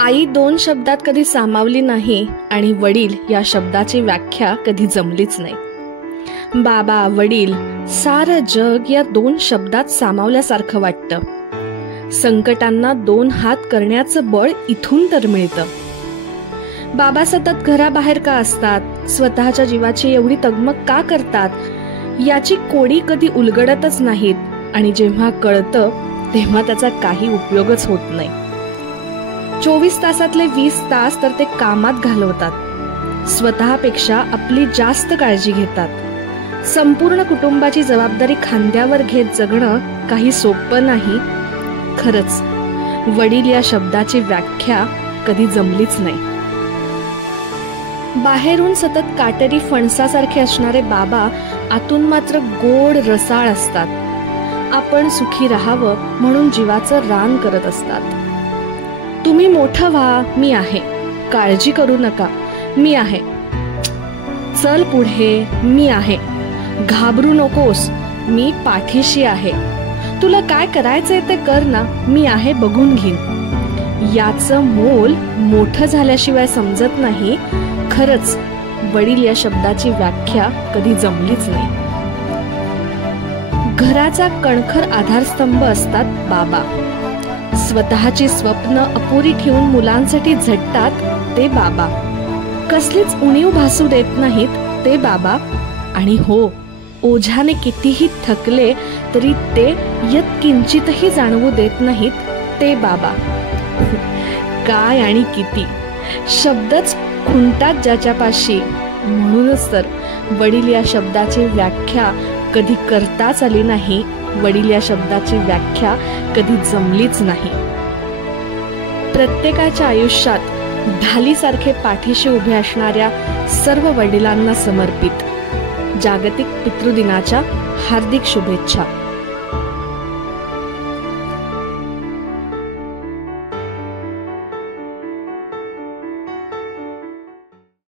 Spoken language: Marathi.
आई दोन शब्दात कधी सामावली नाही आणि वडील या शब्दाची व्याख्या कधी जमलीच नाही। बाबा वडील सारं जग या दोन शब्दात सामावल्यासारखं वाटतं। संकटांना दोन हात करण्याचं बळ इथून तर मिळतं। बाबा सतत घराबाहेर का असतात, स्वतःच्या जीवाची एवढी तगमग का करतात याची कोडी कधी उलगडतच नाहीत आणि जेव्हा कळतं तेव्हा त्याचा काही उपयोगच होत नाही। 24 तासातले 20 तास तर ते कामात घालवतात, स्वतःपेक्षा आपली जास्त काळजी घेतात। संपूर्ण कुटुंबाची जबाबदारी खांद्यावर घेत जगणं काही सोपं नाही। खरंच वडील या शब्दाची व्याख्या कधी जमलीच नाही। बाहेरून सतत काटेरी फणसासारखे असणारे बाबा आतून मात्र गोड रसाळ असतात। आपण सुखी राहावं म्हणून जीवाचं रान करत असतात। तुम्ही मोठं व्हा, मी आहे, काळजी करू नका, मी आहे, चल पुढे, मी आहे, घाबरू नकोस, मी पाठीशी आहे, तुला काय करायचंय ते कर ना, मी आहे, बघून घेईन। याचं मोल मोठं झाल्याशिवाय समजत नाही। खरंच वडील या शब्दाची व्याख्या कधी जमलीच नाही। घराचा कणखर आधारस्तंभ असतात बाबा। स्वतःची स्वप्न अपुरी ठेवून मुलांसाठी झटतात ते बाबा। कसलीच उणीव भासू देत नाहीत ते बाबा। आणि हो, ओझ्याने कितीही थकले तरी ते यत्किंचितही जाणवू देत नाहीत ते बाबा। काय आणि किती शब्दच खुंटात ज्याच्यापाशी। म्हणूनच तर वडील या शब्दाची व्याख्या कधी करताच आली नाही। वडील या शब्दाची व्याख्या कधी जमलीच नाही। प्रत्येकाच्या आयुष्यात ढालीसारखे पाठीशी उभे असणाऱ्या सर्व वडिलांना समर्पित जागतिक पितृदिनाच्या हार्दिक शुभेच्छा।